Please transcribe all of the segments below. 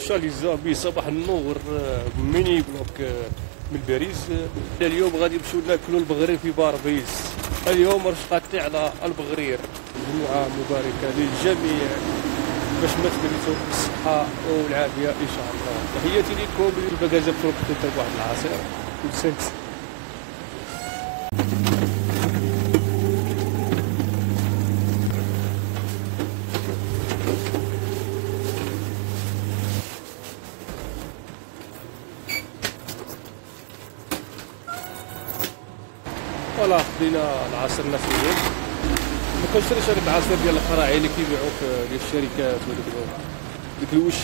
شاليزابي صباح النور. ميني بلوك من باريس. اليوم غادي نمشيو ناكلوا البغرير في باربيس. اليوم رشقتي على البغرير. جمعة مباركة للجميع باش ما تبريتو بالصحة والعافية إن شاء الله. تحياتي لكم. الباكازة بتروك تاع واحد العصير وسنكس. فوالا خدينا العصير ناسيين. ما كنشريش هذاك العصير ديال القراعي اللي كيبيعوا في ديال الشركات وديك الوش.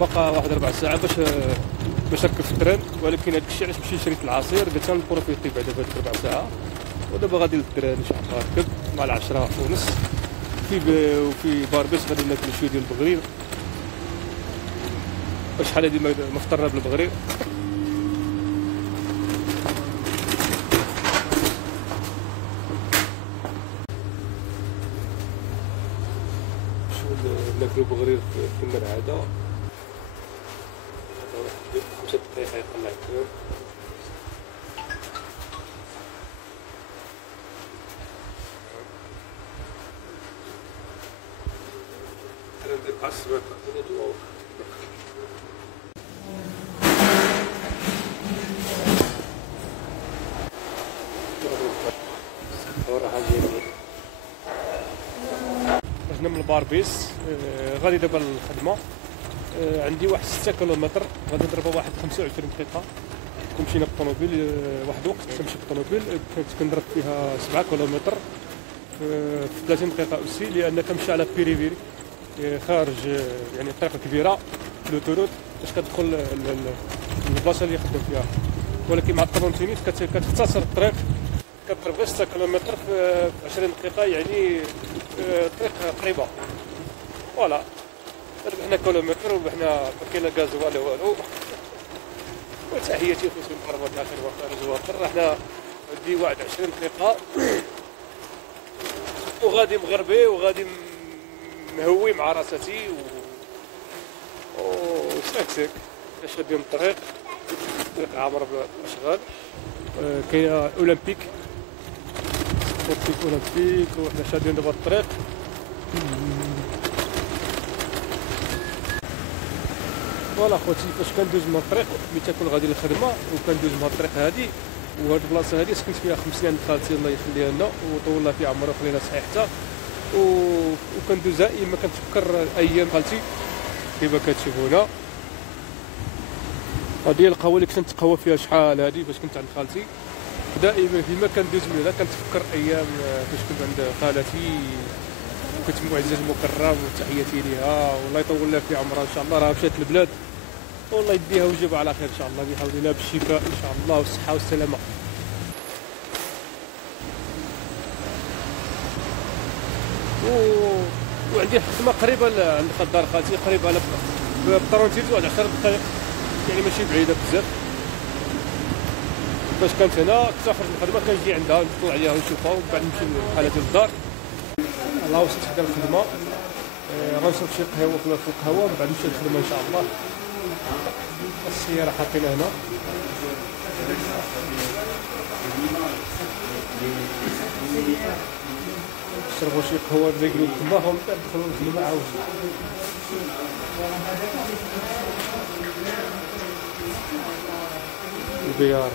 بقى واحد 4 ساعات باش نركب في التران، ولكن هذاك الشيء علاش مشيت شريت العصير قلت غنبروفيتي بعدا بهاد 4 ساعات. ودابا غادي للتران ان شاء الله نركب مع 10:30 وفي باربيس غادي ناكل شويه ديال البغرير. شحال هادي ما فطرنا بالبغرير. ناكلو بغرير في المرعادة. 5 دقائق يقلع التران. التران ديال العصر خرجنا من الباربيس. غادي دابا للخدمة. عندي واحد 6 كيلومتر غادي نضربها واحد 25 دقيقة. كون مشينا بالطوموبيل واحد الوقت كنت نمشي بالطوموبيل كنت كنضرب فيها 7 كيلومتر في 30 دقيقة أوسي، لأن كنمشي على بيريفيري خارج يعني طريقة كبيرة لوتوروت باش كتدخل البلاصة اللي خدام فيها. ولكن مع الطرونتينيت كتختصر الطريق، كتضرب غير 6 كيلومتر في 20 دقيقة، يعني طريق قريبة. فوالا ربحنا كيلومتر وربحنا ما كاين لا غاز ولا والو. وتحياتي خوتي المغاربة داخل وخارج الوطن. حنا عندي واحد 20 دقيقة وغادي مغربي وغادي مهوي مع راساتي وساكسك شادين الطريق. طريق عامر بالاشغال. كاينه اولمبيك اولمبيك وحنا شادين دابا الطريق. فوالا خوتي فاش كندوز من الطريق ملي تكون غادي للخدمه وكندوز من الطريق هادي، وهاد البلاصه هادي سكنت فيها 5 سنين خالتي الله يخليها لنا وطول الله في عمرها وخلينا صحيحتها. وكندوز دائما كنتفكر ايام خالتي كيما كتشوفونا. هادي القهوه اللي كنت نتقهوى فيها شحال هادي فاش كنت عند خالتي. دائما فيما كندوز من هنا كنتفكر ايام فاش كنت عند خالتي، كنت معزز مكرم وتحياتي ليها والله يطول لها في عمرها ان شاء الله. راه مشات للبلاد والله يديها ويجيبها على خير ان شاء الله بحول الله بالشفاء ان شاء الله والصحه والسلامه. وعندي خدمه قريبه عند دار خالتي، قريبه على بالطرونتيت واحد 10 دقائق، يعني ماشي بعيده بزاف. فاش كانت هنا كنت نخرج من الخدمه كنجي عندها نطلع عليها ونشوفها ومن بعد نمشي لحالتي للدار. الله وسط حدا الخدمه. غنشرب شي قهوه في القهوه ومن بعد نمشي للخدمه ان شاء الله. السياره حاطينها هنا. نشربوا شي قهوه نريقلوا تما ومن بعد ندخلوا للخدمه عاود. البيار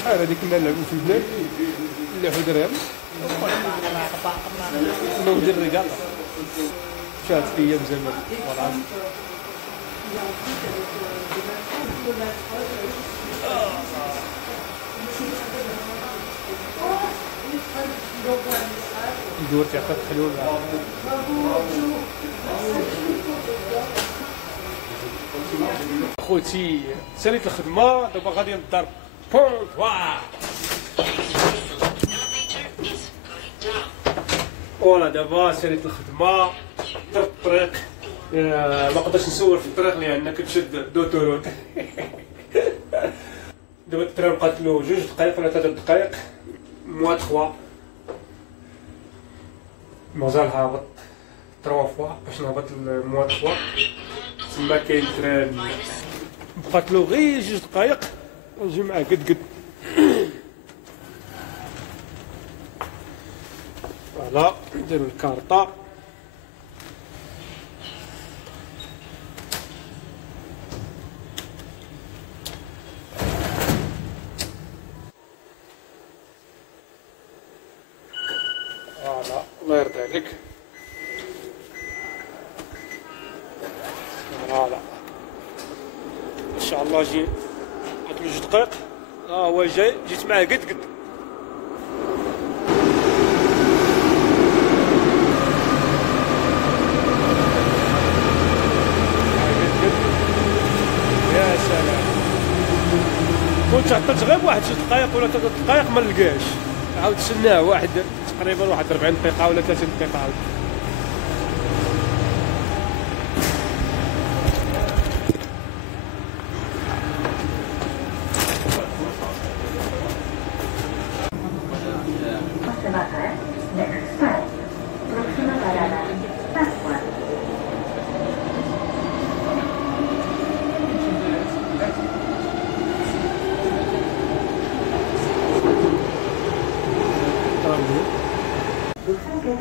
شحال هادي كنا نلعبو في البلاد نلعبو درهم نوضي الرقاق. مشات ايام زمان والله. ندور تعطيك حلول. خوتي ساليت الخدمه دابا غادي للدار. فوالا دابا ساليت الخدمه درت الطريق. ما قدرتش نسول في الطريق لان كنشد دوتورون. دابا التران بقات له 2 دقائق ولا 3 دقائق موان 3. مازال هابط 3 فوا باش نهبط المواد فوا تما كاين تران بقات له غير 2 دقائق ونجي معاه قد فوالا نديرو الكارطة فوالا الله يرضي عليك فوالا ان شاء الله جي هاد 2 دقائق هو جاي جيت معاه قد يا سلام كنت عطلت غير واحد 2 دقائق ولا 3 دقائق ما نلقاش عاود تسناه واحد تقريبا واحد 40 دقيقة ولا 30 دقيقة عاود Next stop, Próxima parada, Pascua.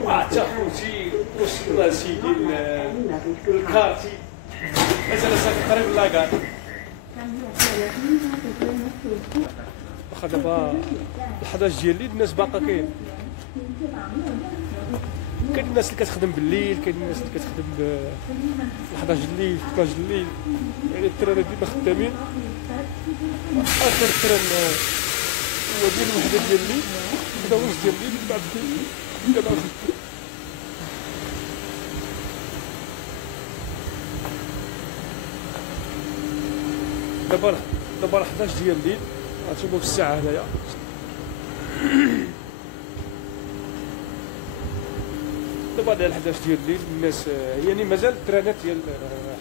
حتى خوتي وصلنا سيدي الكارتي مازال صافي قريب لاكار واخا دابا 11 ديال الليل الناس باقا كاين الناس اللي كتخدم بالليل كاين الناس اللي كتخدم 11 الليل 12 الليل يعني التران ديما خدامين اخر تران هو ديال الوحده ديال الليل بدا ونص ديال الليل من بعد دابا 11 ديال الليل غنشوفو في الساعه هنايا دابا على 11 ديال الليل الناس يعني مازال الترانات ديال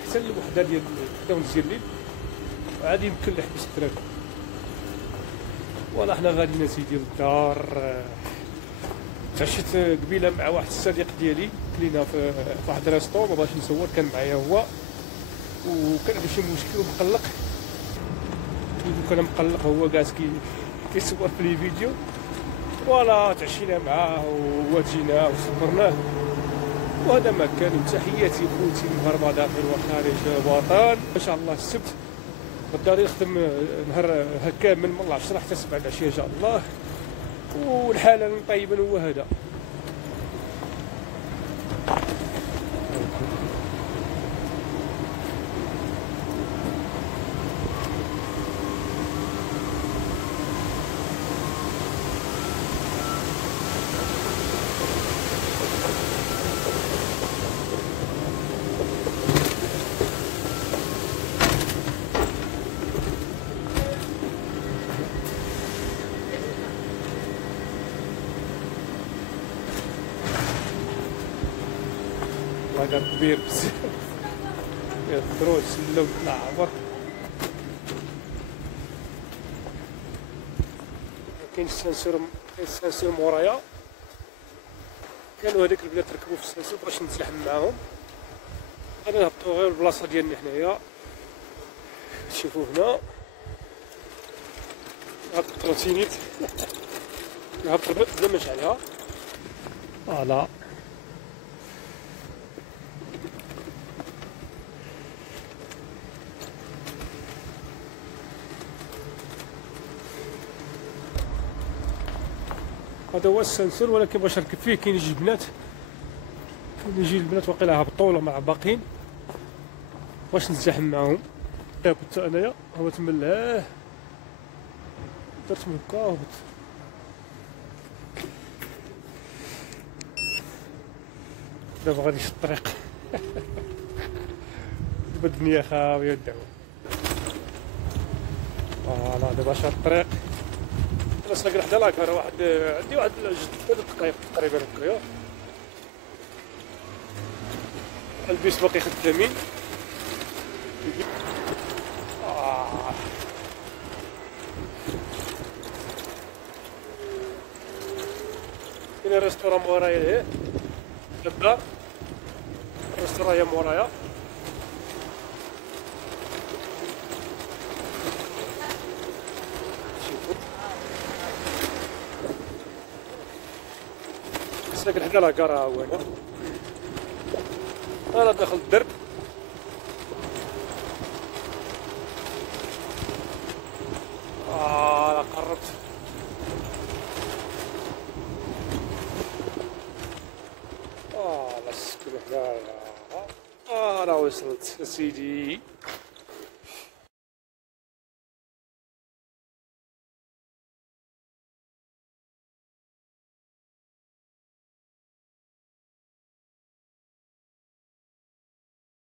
حتى الوحده ديال 11 ديال الليل عادي يمكن نحبس التران ولا حنا غاديين اسيدي للدار تعشيت قبيله مع واحد الصديق ديالي كلينا في واحد ريستور ما بغاش نصور كان معايا هو وكان عنده شي مشكل ومقلق كان مقلق هو جالس كيصور في لي فيديو فوالا تعشينا معاه وجينا وصبرناه وهذا ما كان. تحياتي خوتي المغاربه داخل وخارج الوطن ان شاء الله السبت غدا نخدم نهار هكا من 10 حتى 7 العشيه ان شاء الله والحاله طيبا هو هذا. لاكار كبير بزاف فيه الدروج سلة وطلع عبر كاين السانسور مورايا كانوا هذيك البنات ركبوا في السانسور باش نتلاحم معاهم غادي نهبطو غير البلاصة ديالنا حنايا تشوفوا هنا هاد التروتينيت نهبط بلا ما نشعلها فوالا. هذا هو السنسور ولكن باش نركب فيه كاين يجي البنات واقيلا هبطوا ولا مع باقيين باش نتزاحم معاهم. كنت انايا هو تما لاه درت من هكا وهبط دابا غادي في الطريق دابا الدنيا خاويه الدعوه فوالا دابا شاد الطريق خلاص نقرا حدا لاكار عندي واحد 6 دقائق تقريبا هكايا البيس باقي خدامين كاين ريستوران مورايا هاد الدار الريستوران هي مورايا. شوفوا ساكن حدا لاكار ها هو هنا. انا داخل الدرب. لا قربت. لا سكن حدايا. راه وصلت سيدي.